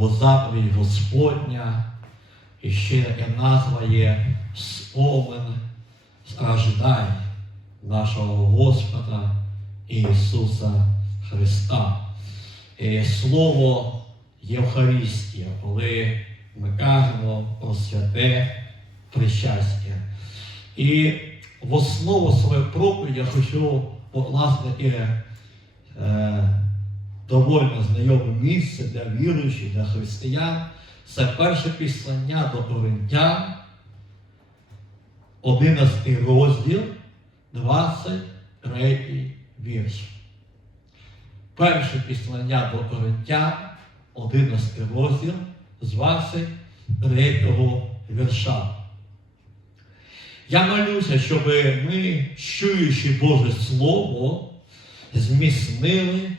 або заповідь Господня, і ще і назва є спомин страждань нашого Господа Ісуса Христа. І Слово Євхаристія, коли ми кажемо про святе причастя. І в основу своєї проповіді я хочу таке е, доволі знайоме місце для віруючих, для християн. Це перше післання до Коринтян, 11 розділ, 23 вірш. Перше післання до Коринтян, 11 розділ, з 23 вірша. Я молюся, щоб ми, чуючи Боже Слово, зміцнили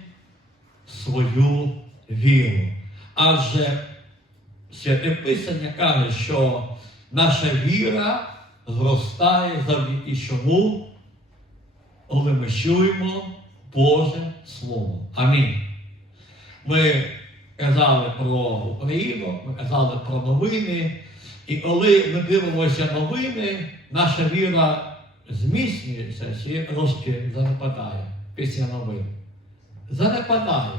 свою віру. Адже Святе Писання каже, що наша віра зростає завдяки чому, коли ми чуємо Боже Слово. Амінь. Ми казали про Україну, ми казали про новини. І коли ми дивимося новини, наша віра зміцнюється чи трошки занепадає після новин. Занепадає.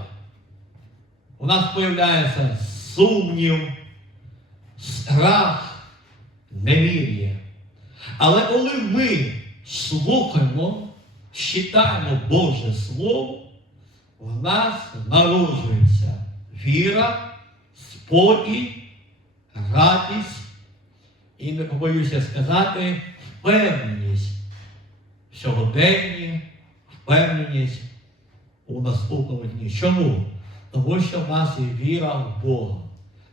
У нас з'являється сумнів, страх, невір'я. Але коли ми слухаємо, читаємо Боже Слово, в нас народжується віра, спокій, радість і не побоюся сказати, впевненість в сьогоденні, впевненість у наступному дні. Чому? Тому що в нас є віра в Бога.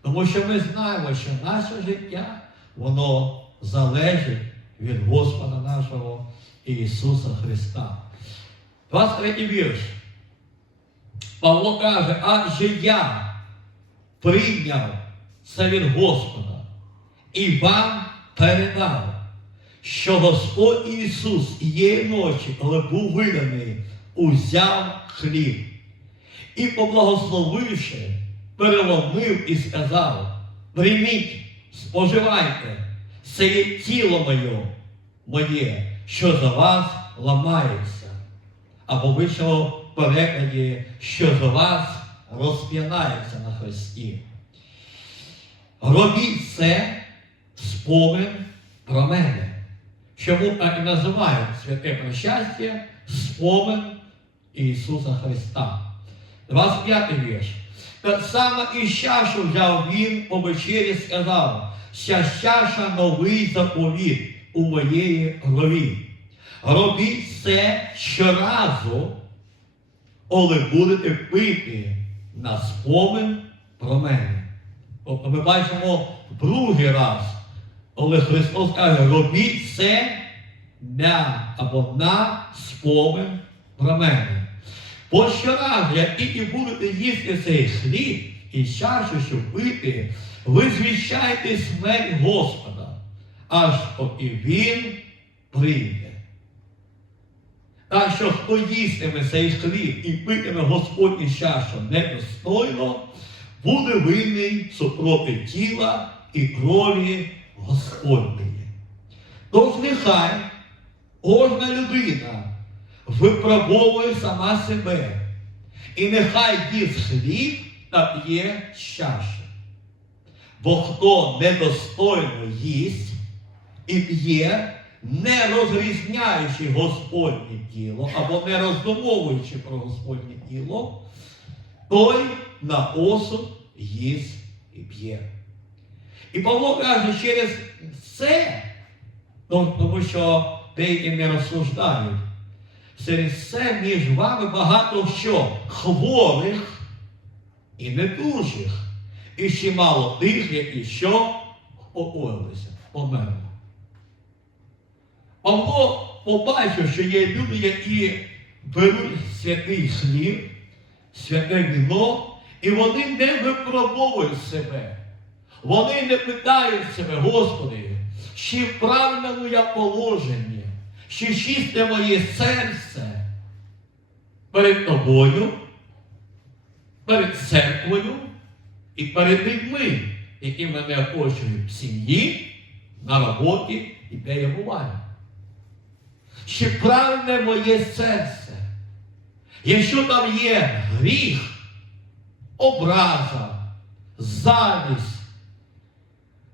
Тому що ми знаємо, що наше життя, воно залежить від Господа нашого Ісуса Христа. 23 вірш. Павло каже, адже я прийняв це від Господа і вам передав, що Господь Ісус є ночі, коли був виданий, узяв хліб і, поблагословивши, переломив і сказав: прийміть, споживайте, це є тіло моє, моє, що за вас ламається. Або в іншому перекладі, що за вас розп'янається на хресті. Робіть це спомин про мене. Чому так називають святе причастя спомин Ісуса Христа. 25 вірш. Так само і чашу взяв він по вечері сказав, ця чаша новий заповіт у моєї крові. Робіть це щоразу, коли будете пити на спомин про мене. Тобто ми бачимо другий раз, коли Христос каже, робіть це на або на спомин про мене. Бо щораз, як тільки будете їсти цей хліб і чашу, щоб пити, ви звіщаєте смерть Господа, аж поки Він прийде. Так що хто їстиме цей хліб і питиме Господню чашу недостойно, буде винний супроти тіла і крові Господньої. Тож нехай кожна людина випробовує сама себе, і нехай хліб та п'є з. Бо хто недостойно їсть і п'є, не розрізняючи Господнє тіло або не роздумовуючи про Господнє тіло, той на осуд їсть і п'є. І Павло каже, через це, ну, тому що деякі не розсуждають, через це між вами багато що хворих і недужих, і чимало тих, які що опорилися, померли. Павло побачив, що є люди, які беруть святий хліб, святе віно, і вони не випробовують себе. Вони не питають себе, Господи, чи в правильному я положенні, чи чисте моє серце перед тобою, перед церквою і перед людьми, які мене оточують в сім'ї, на роботі і де я буваю. Чи правильне моє серце? Якщо там є гріх, образа, завість,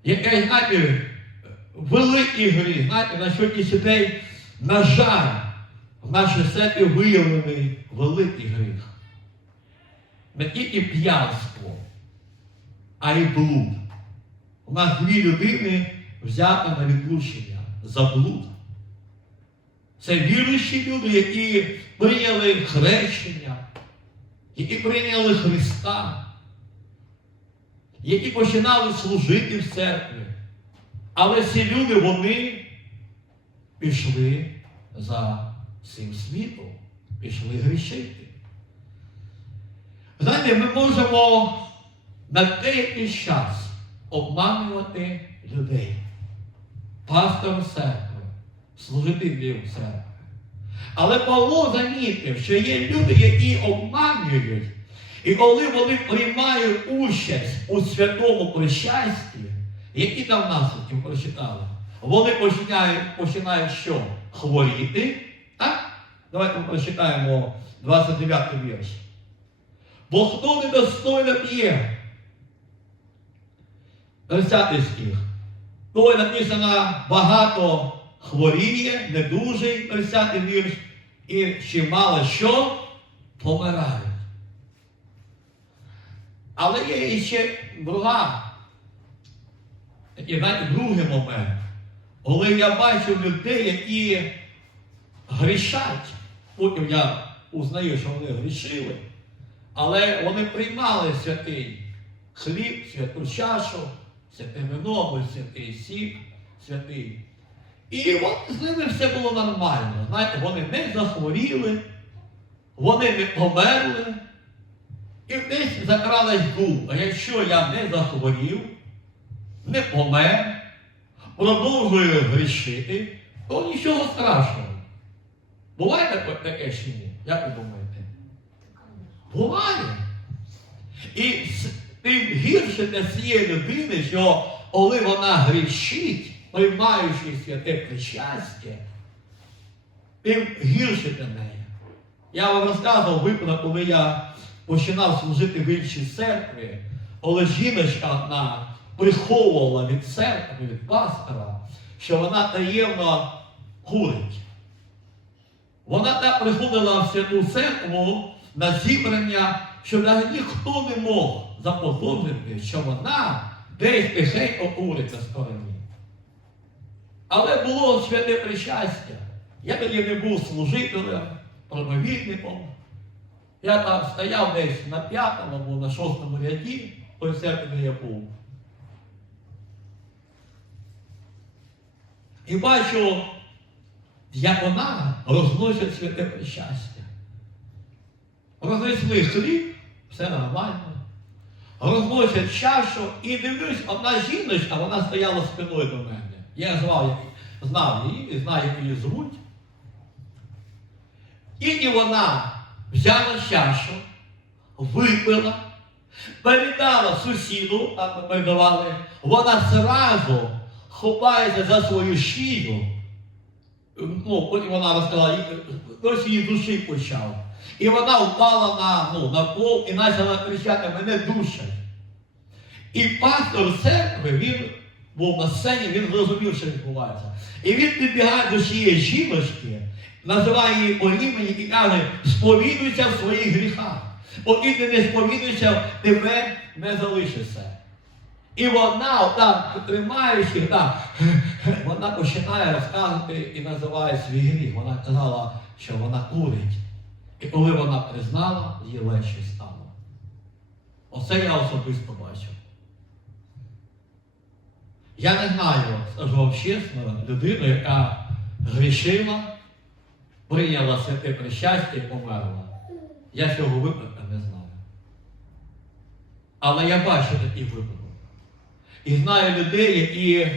якась, знаєте, великий гріх, знаєте, на сьогодні дітей, на жаль, в нашій серці виявлений великий гріх. Не тільки п'янство, а й блуд. У нас дві людини взяті на відлучення за блуд. Це віруючі люди, які прийняли хрещення, які прийняли Христа, які починали служити в церкві. Але ці люди, вони пішли за цим світом, пішли грішити. Знаєте, ми можемо на деякий час обманювати людей, пастором церкви, служителів церкви. Але Павло замітив, що є люди, які обманюють, і коли вони приймають участь у святому причасті, які там наслідки прочитали, вони починають, починають що? Хворіти. Так? Давайте прочитаємо 29 вірш. Бо хто недостойно п'є? 30 стих. Той написано багато хворіє, недужий, 30 вірш, і чимало що помирають. Але є ще друга, і навіть другий момент. Коли я бачу людей, які грішать, потім я узнаю, що вони грішили, але вони приймали святий хліб, святу чашу, святе вино, святий сік, святий. І от з ними все було нормально. Знаєте, вони не захворіли, вони не померли. І десь закралась думка, якщо я не захворів, не помер, продовжую грішити, то нічого страшного. Буває таке чи ні? Як ви думаєте? Буває. І тим гірше для цієї людини, що коли вона грішить, приймаючи святе причастя, тим гірше для неї. Я вам розказував випадок, коли я починав служити в іншій церкві, коли жіночка одна приховувала від церкви, від пастора, що вона таємно курить. Вона так приходила в святу церкву на зібрання, що навіть ніхто не мог заподозрити, що вона десь тихенько курить на стороні. Але було святе причастя. Я тоді не був служителем, проповідником. Я там стояв десь на п'ятому або на шостому ряді, той церкві, де я був. І бачу, як вона розносить святе причастя. Рознесли хліб, все нормально. Розносять чашу і дивлюсь, одна жіночка, вона стояла спиною до мене. Я звав, знав її, знаю, як її звуть. І вона взяла чашу, випила, передала сусіду, ми давали, вона зразу хопається за свою шию. Ну, вона розказала, хтось її душі почав. І вона впала на, ну, на пол і почала кричати, мене душать. І пастор церкви, він був на сцені, він зрозумів, що відбувається. І він підбігає до цієї жіночки, називає її по імені і каже, сповідуйся в своїх гріхах. Поки ти не сповідуєшся, тебе не залишиться. І вона, отак, тримаючи, так, вона починає розказувати і називає свій гріх. Вона казала, що вона курить. І коли вона признала, їй легше стало. Оце я особисто бачив. Я не знаю, скажу вам чесно, людину, яка грішила, прийняла святе причастя і померла. Я цього випадка не знаю. Але я бачу такий випадок. І знаю людей, які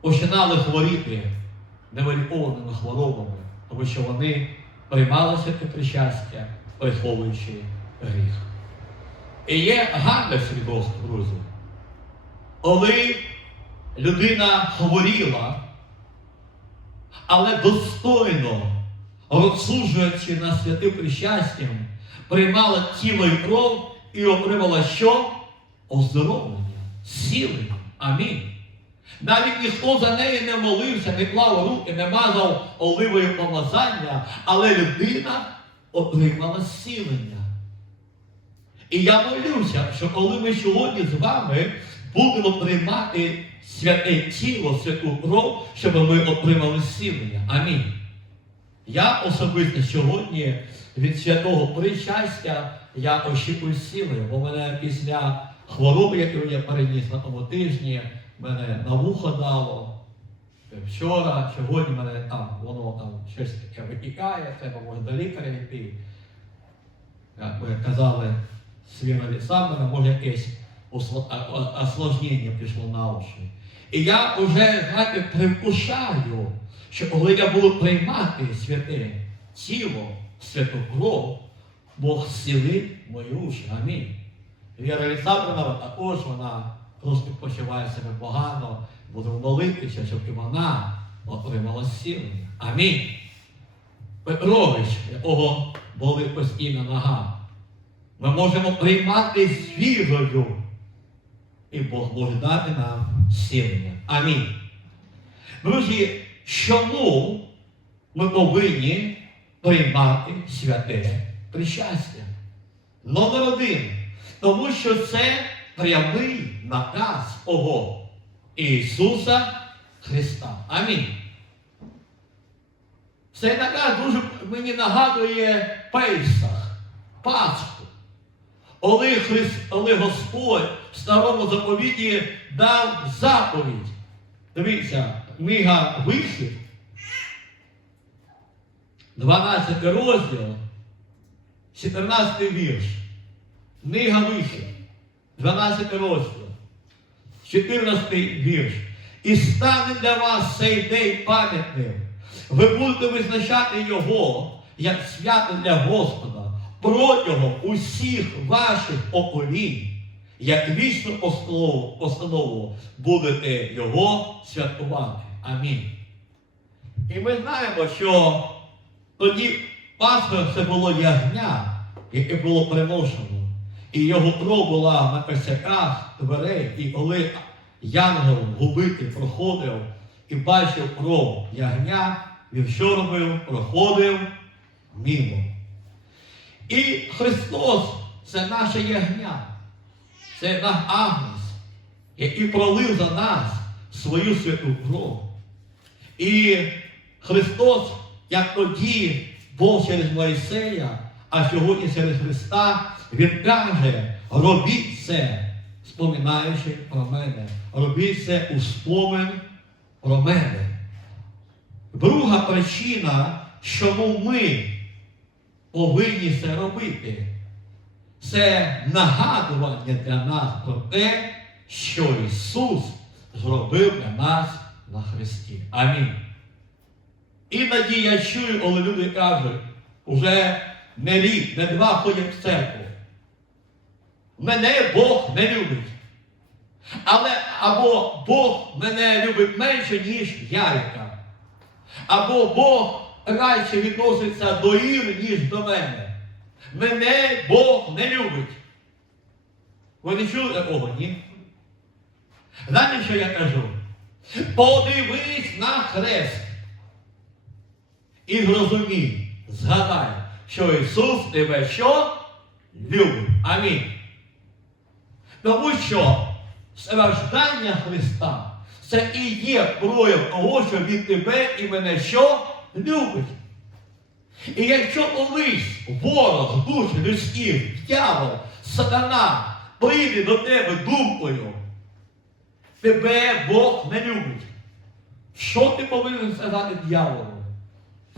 починали хворіти невиліковними хворобами, тому що вони приймали святе причастя, приховуючи гріх. І є гарне свідоцтво, друзі. Коли людина хворіла, але достойно, розсуджуючи на святим причастям, приймала тіло і кров і отримала що? Оздоровлення, сили. Амінь. Навіть ніхто за неї не молився, не клав руки, не мазав оливою помазання, але людина отримала зцілення. І я молюся, що коли ми сьогодні з вами будемо приймати святе тіло, святу кров, щоб ми отримали зцілення. Амінь. Я особисто сьогодні від святого причастя я очікую сили, бо мене після хвороби, яку я переніс на тому тижні, мене на вухо дало. Вчора, сьогодні мене там, воно там щось таке витікає, треба може до лікаря йти. Як ви казали, Свіна Олександра, може якесь а- осложнення пішло на очі. І я вже, знаєте, привкушаю, що коли я буду приймати святе тіло, святу кров, Бог зцілить мої уші. Амінь. Віра Олександровна також вона просто почуває себе погано, буде молитися, щоб і вона отримала зцілення. Амінь. Петрович, якого були постійно нога. Ми можемо приймати з вірою. І Бог може дати нам зцілення. Амінь. Друзі, чому ми повинні приймати святе причастя? Номер один. Тому що це прямий наказ Ого Ісуса Христа. Амінь. Цей наказ дуже мені нагадує Пейсах, Пасху. Коли, Христ, коли Господь в старому заповіті дав заповідь. Дивіться, книга Вихід, 12 розділ, 14 вірш. Книга Вихід, 12 розділ, 14 вірш. І стане для вас цей день пам'ятним. Ви будете визначати його як свято для Господа протягом усіх ваших поколінь, як вічну постанову, постанову будете його святкувати. Амінь. І ми знаємо, що тоді Пасха це було ягня, яке було приношено. І його кров була на косяках дверей, і коли янгол губитель проходив і бачив кров ягня, він що робив? Проходив мимо. І Христос це наше ягня, це наш агнець, який пролив за нас свою святу кров. І Христос, як тоді був через Моїсея, а сьогодні через Христа, Він каже, робіть це, споминаючи про мене. Робіть це у спомин про мене. Друга причина, чому ми повинні це робити, це нагадування для нас про те, що Ісус зробив для нас на Христі. Амінь. Іноді я чую, коли люди кажуть, уже не рік, не два ходять в церкву. Мене Бог не любить. Але або Бог мене любить менше, ніж Ярика. Або Бог радше відноситься до Іри, ніж до мене. Мене Бог не любить. Ви не чули такого, ні? Знаєте, що я кажу? Подивись на хрест. І зрозумій, згадай, що Ісус тебе що? Любить. Амінь. Тому що страждання Христа це і є прояв того, що Він тебе і мене що? Любить. І якщо колись ворог душ людських, дьявол, сатана прийде до тебе думкою, тебе Бог не любить. Що ти повинен сказати дьяволу?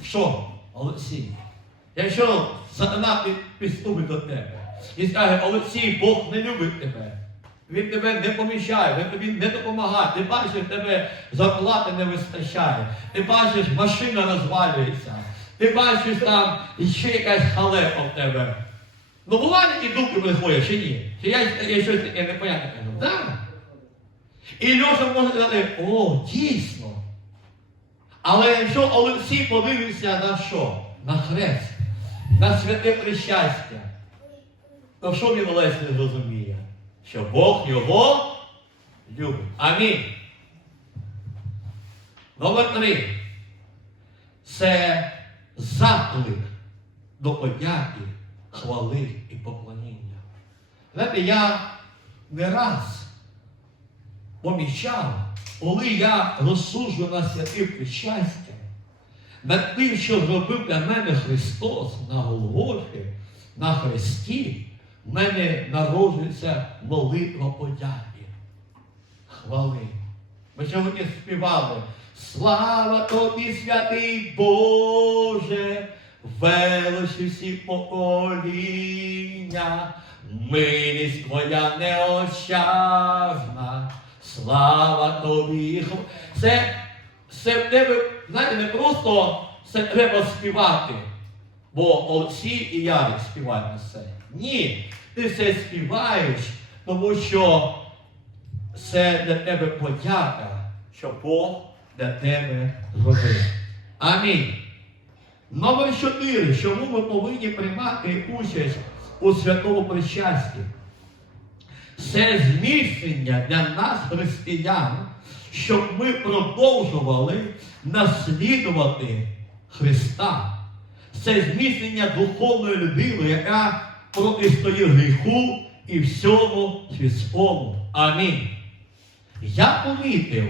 Що, Олексій? Якщо сатана підступить до тебе і скаже, Олексій, Бог не любить тебе. Він тебе не поміщає, він тобі не допомагає. Ти бачиш, тебе зарплати не вистачає. Ти бачиш, машина розвалюється. Ти бачиш там ще якась халепа в тебе. Ну буває і думки приходять, чи ні? Чи я, я щось таке непонятне кажу? Так. І Льоша може сказати, о, дійсно. Але якщо Олексій подивився на що? На хрест, на святе причастя, то що він Олесь не зрозуміє? Що Бог його любить. Амінь. Номер три. Це заклик до подяки, хвали і поклоніння. Знаєте, я не раз помічав, коли я розсуджую на святим причастям, над тим, що зробив для мене Христос на Голгофі, на Христі, в мене народжується молитва подяки, хвали. Ми сьогодні співали. Слава тобі, святий Боже, величі всіх покоління, милість твоя неощажна, слава тобі. Це, це в тебе, знаєте, не просто це треба співати, бо Олексій і Ярик співають на це. Ні, ти це співаєш, тому що це для тебе подяка, що Бог для тебе зробив. Амінь. Номер 4. Чому ми повинні приймати участь у святому причасті? Це зміцнення для нас, християн, щоб ми продовжували наслідувати Христа. Це зміцнення духовної людини, яка протистоїть гріху і всьому світському. Амінь. Я помітив,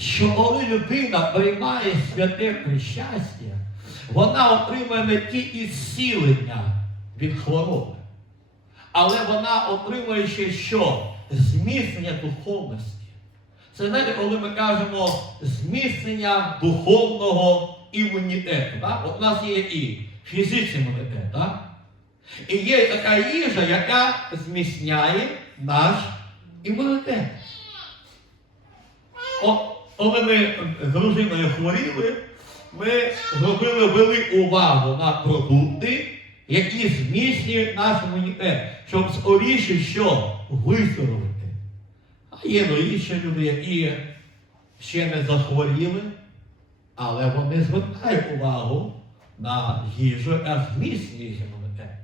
що коли людина приймає святе причастя, вона отримує не тільки зцілення від хвороби, але вона отримує ще що? Зміцнення духовності. Це знаєте, коли ми кажемо зміцнення духовного імунітету. Так? От у нас є і фізичний імунітет, так? І є така їжа, яка зміцняє наш імунітет. От, коли ми з дружиною хворіли, ми зробили велику увагу на продукти, які зміцнюють наш імунітет, щоб скоріше що виздоровити. А є інші люди, які ще не захворіли, але вони звертають увагу на їжу, яка зміцнює імунітет.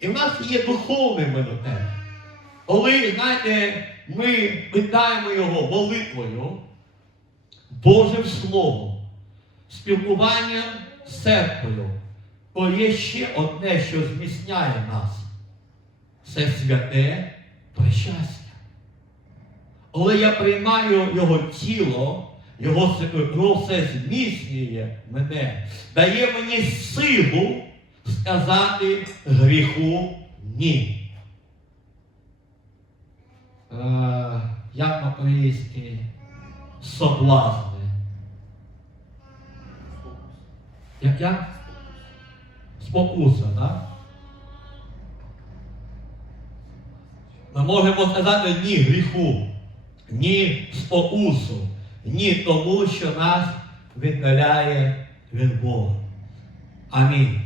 І в нас є духовний імунітет. Коли, знаєте, ми питаємо його молитвою, Божим Словом, спілкуванням з церквою, то є ще одне, що зміцняє нас. Це святе причастя. Коли я приймаю його тіло, його кров, це зміцнює мене, дає мені силу сказати гріху ні. Е, як по-українськи соблазни. Як я? Спокуса, так? Ми можемо сказати ні гріху, ні спокусу, ні тому, що нас віддаляє від Бога. Амінь.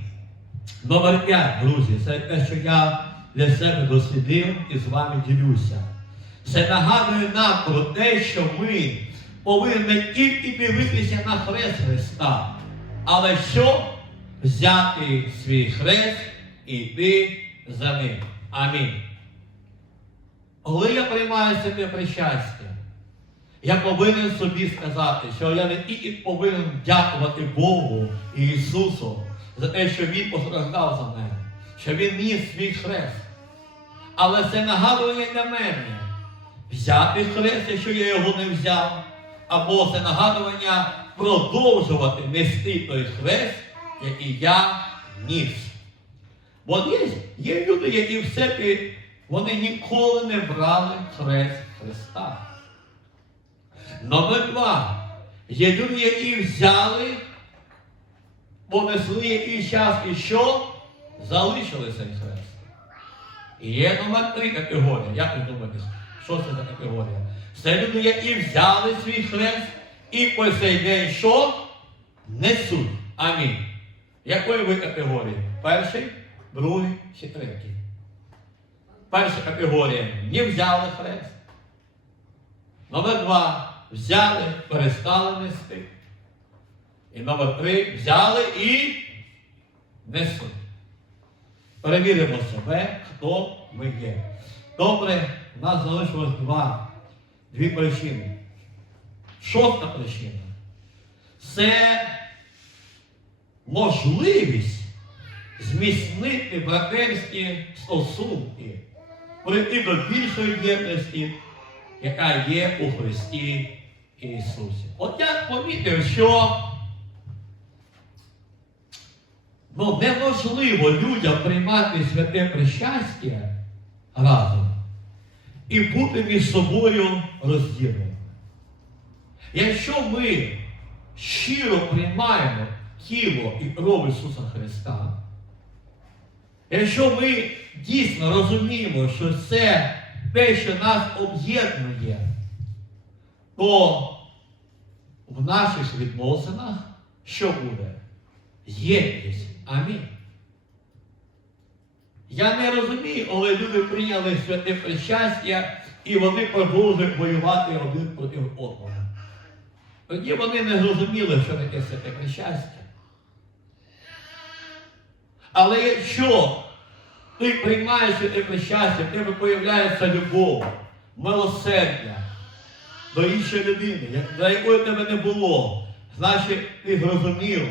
Номер 5, друзі, це те, що я для себе дослідив і з вами ділюся. Це нагадує нам про те, що ми повинні тільки дивитися на хрест Христа, але що взяти свій хрест і йти за ним. Амінь. Коли я приймаю себе причастя, я повинен собі сказати, що я не тільки повинен дякувати Богу і Ісусу за те, що Він постраждав за мене, що Він ніс свій хрест. Але це нагадування для мене взяти хрест, якщо я його не взяв, або це нагадування продовжувати нести той хрест, який я ніс. Бо є, є люди, які в себе вони ніколи не брали хрест Христа. Номер два. Є люди, які взяли, понесли якийсь час і що? Залишили цей хрест. І є номер три категорія. Як ви думаєте, що це за категорія? Це люди, які взяли свій хрест і по цей день що? Несуть. Амінь. Якої ви категорії? Перший, другий чи третій? Перша категорія не взяли хрест. Номер два взяли, перестали нести. І номер три взяли і несуть. Перевіримо себе, хто ми є. Добре, у нас залишилось два, дві причини. Шоста причина це можливість зміцнити братерські стосунки, прийти до більшої єдності, яка є у Христі Ісусі. От я помітив, що ну, неможливо людям приймати святе причастя разом і бути між собою розділеними. Якщо ми щиро приймаємо тіло і кров Ісуса Христа, якщо ми дійсно розуміємо, що це те, що нас об'єднує, то в наших відносинах що буде? Єдність. Амінь. Я не розумію, але люди прийняли святе причастя і вони продовжують воювати один проти одного. Тоді вони не зрозуміли, що таке святе причастя. Але якщо ти приймаєш святе причастя, в тебе появляється любов, милосердя до іншої людини, до якої тебе не було, значить ти зрозумів,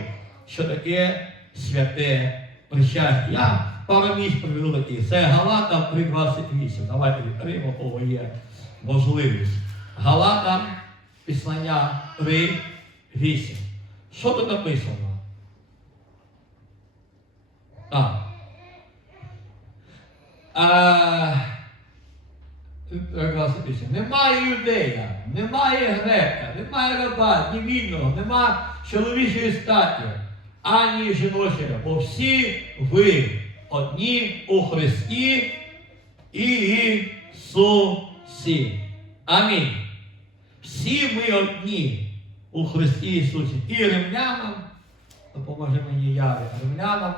що таке святе причастя. Я пару місць приведу такі. Це Галатам 3.28. Давайте відкриємо, кого є можливість. Галатам післання 3.8. Що тут написано? Так. А, Немає юдея, немає грека, немає раба, ні вільного, нема чоловічої статі, ані жіночої, бо всі ви одні у Христі і Ісусі. Амінь. Всі ми одні у Христі Ісусі. І римлянам, допоможе мені Яві, римлянам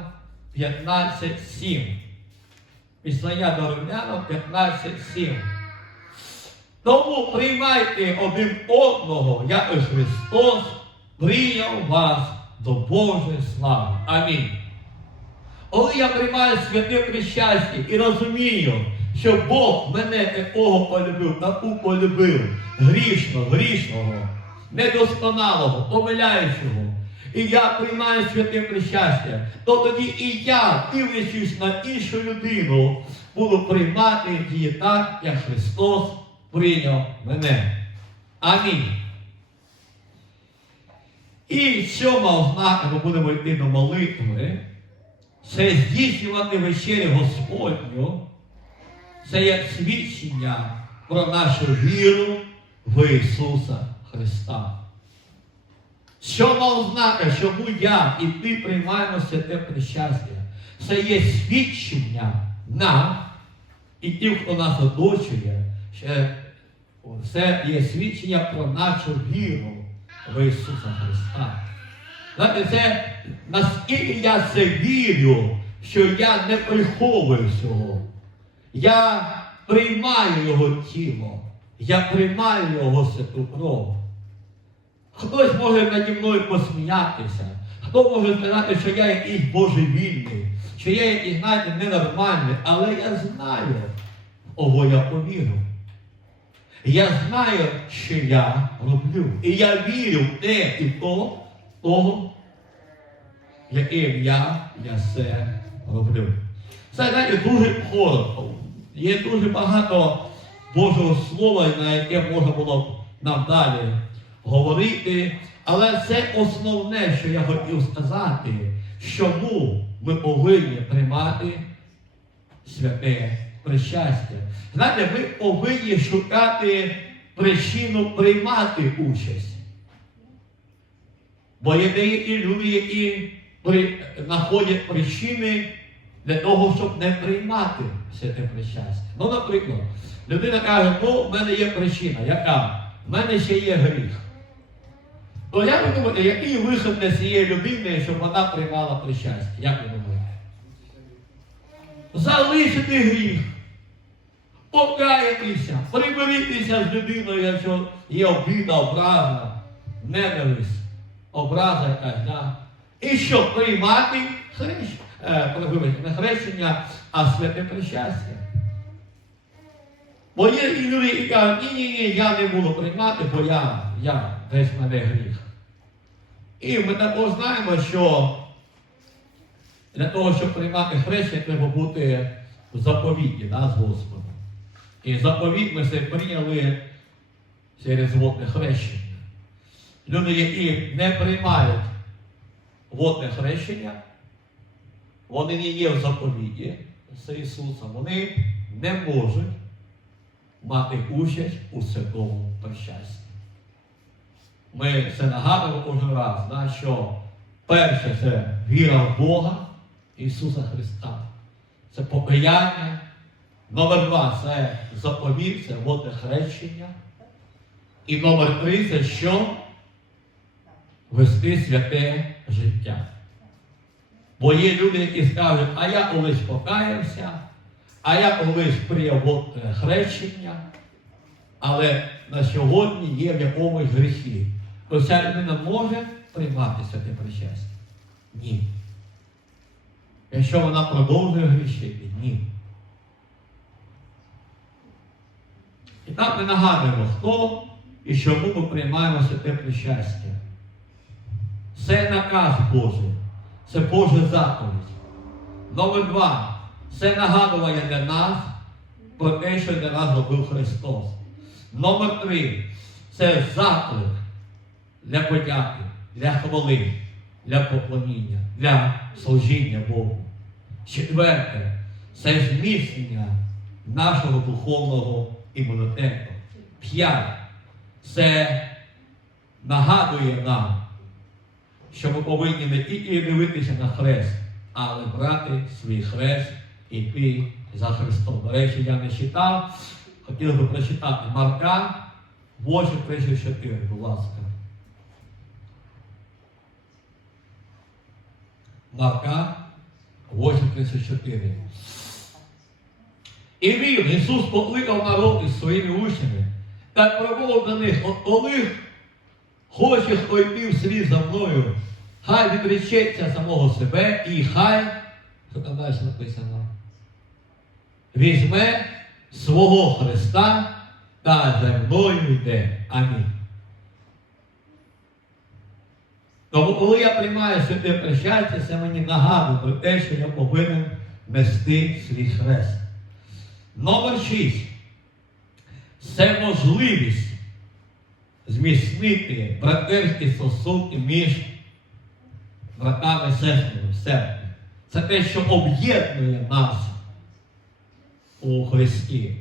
15.7. Післання до римлянам 15.7. Тому приймайте один одного, як і Христос прийняв вас до Божої слави. Амінь. Коли я приймаю святе причастя і розумію, що Бог мене такого полюбив, таку полюбив, грішного, грішного, недосконалого, помиляючого, і я приймаю святе причастя, то тоді і я, дивлячись на іншу людину, буду приймати її так, як Христос прийняв мене. Амінь. І сьома ознака, ми будемо йти до молитви, це здійснювати вечерю Господню, це як свідчення про нашу віру в Ісуса Христа. Сьома ознака, чому я і ти приймаємо святе причастя, це є свідчення нам і тим, хто нас оточує, це є свідчення про нашу віру в Ісуса Христа. Знаєте, це наскільки я це вірю, що я не приховую цього. Я приймаю його тіло, я приймаю його святу кров. Хтось може наді мною посміятися, хто може сказати, що я якийсь божевільний, що я якийсь, знаєте, ненормальний, але я знаю, в кого я повірю. Я знаю, що я роблю. І я вірю в те і то, того, яким я, я все роблю. Це знаєте, дуже коротко. Є дуже багато Божого Слова, на яке можна було нам далі говорити. Але це основне, що я хотів сказати, чому ми повинні приймати святе причастя. Знаєте, ми повинні шукати причину приймати участь. Бо є деякі люди, які знаходять причини для того, щоб не приймати святе причастя. Ну, наприклад, людина каже, ну, в мене є причина, яка? В мене ще є гріх. То як ви думаєте, який вихід для цієї людини, щоб вона приймала причастя? Як ви думаєте? Залишити гріх. покаятися, примиритися з людиною, якщо є обіда, образа, ненависть, образа якась, да? І що приймати хрещення, е, не хрещення, а святе причастя. Бо є і люди, які кажуть, ні, ні, ні, я не буду приймати, бо я, я десь мене гріх. І ми також знаємо, що для того, щоб приймати хрещення, треба бути в заповіті да, з Господом. І заповіт ми це прийняли через водне хрещення. Люди, які не приймають водне хрещення, вони не є в заповіті з Ісусом, вони не можуть мати участь у святому причасті. Ми це нагадуємо кожен раз, да, що перше це віра в Бога Ісуса Христа. Це покаяння. Номер два це заповідь, це водне хрещення. І номер три це що? Вести святе життя. Бо є люди, які скажуть, а я колись покаявся, а я колись водне хрещення, але на сьогодні є в якомусь гріхі. То ця людина може приймати святе причастя? Ні. Якщо вона продовжує грішити, ні. І так ми нагадуємо, хто і чому ми приймаємо святе причастя. Це наказ Божий, це Божа заповідь. Номер два це нагадування для нас про те, що для нас робив Христос. Номер три це заклик для подяки, для хвали, для поклоніння, для служіння Богу. Четверте це зміцнення нашого духовного імунітету. П'ять це нагадує нам, що ми повинні не тільки дивитися на хрест, але брати свій хрест і йти за Христом. До речі, я не читав, хотів би прочитати Марка 8.34, будь ласка. Марка 8.34. І він, Ісус покликав народ із своїми учнями та промовив до них, от коли хоче хто йти в світ за мною, хай відречеться самого себе і хай, що там далі написано, візьме свого Христа та за мною йде. Амінь. Тому, коли я приймаю святе причастя, це мені нагадує про те, що я повинен нести свій хрест. Номер 6. Це можливість зміцнити братерські стосунки між братами і сестрами в церкві. Це те, що об'єднує нас у Христі.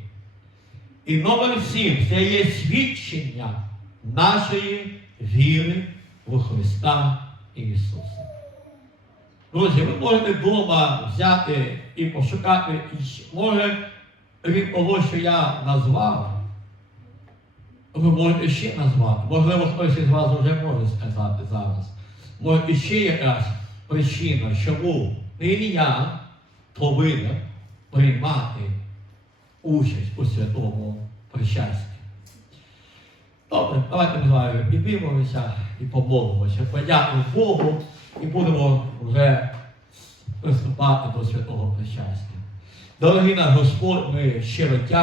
І номер 7 це є свідчення нашої віри у Христа Ісуса. Друзі, ви можете вдома взяти і пошукати, і може, крім того, що я назвав, ви можете ще назвати. Можливо, хтось із вас вже може сказати зараз. Може, ще якась причина, чому і я повинен приймати участь у святому причасті. Добре, давайте ми з вами піднімемося і помолимося. Подякуємо Богу і будемо вже приступати до святого причастя. Дорогі наш Господь, ми щиро дякуємо.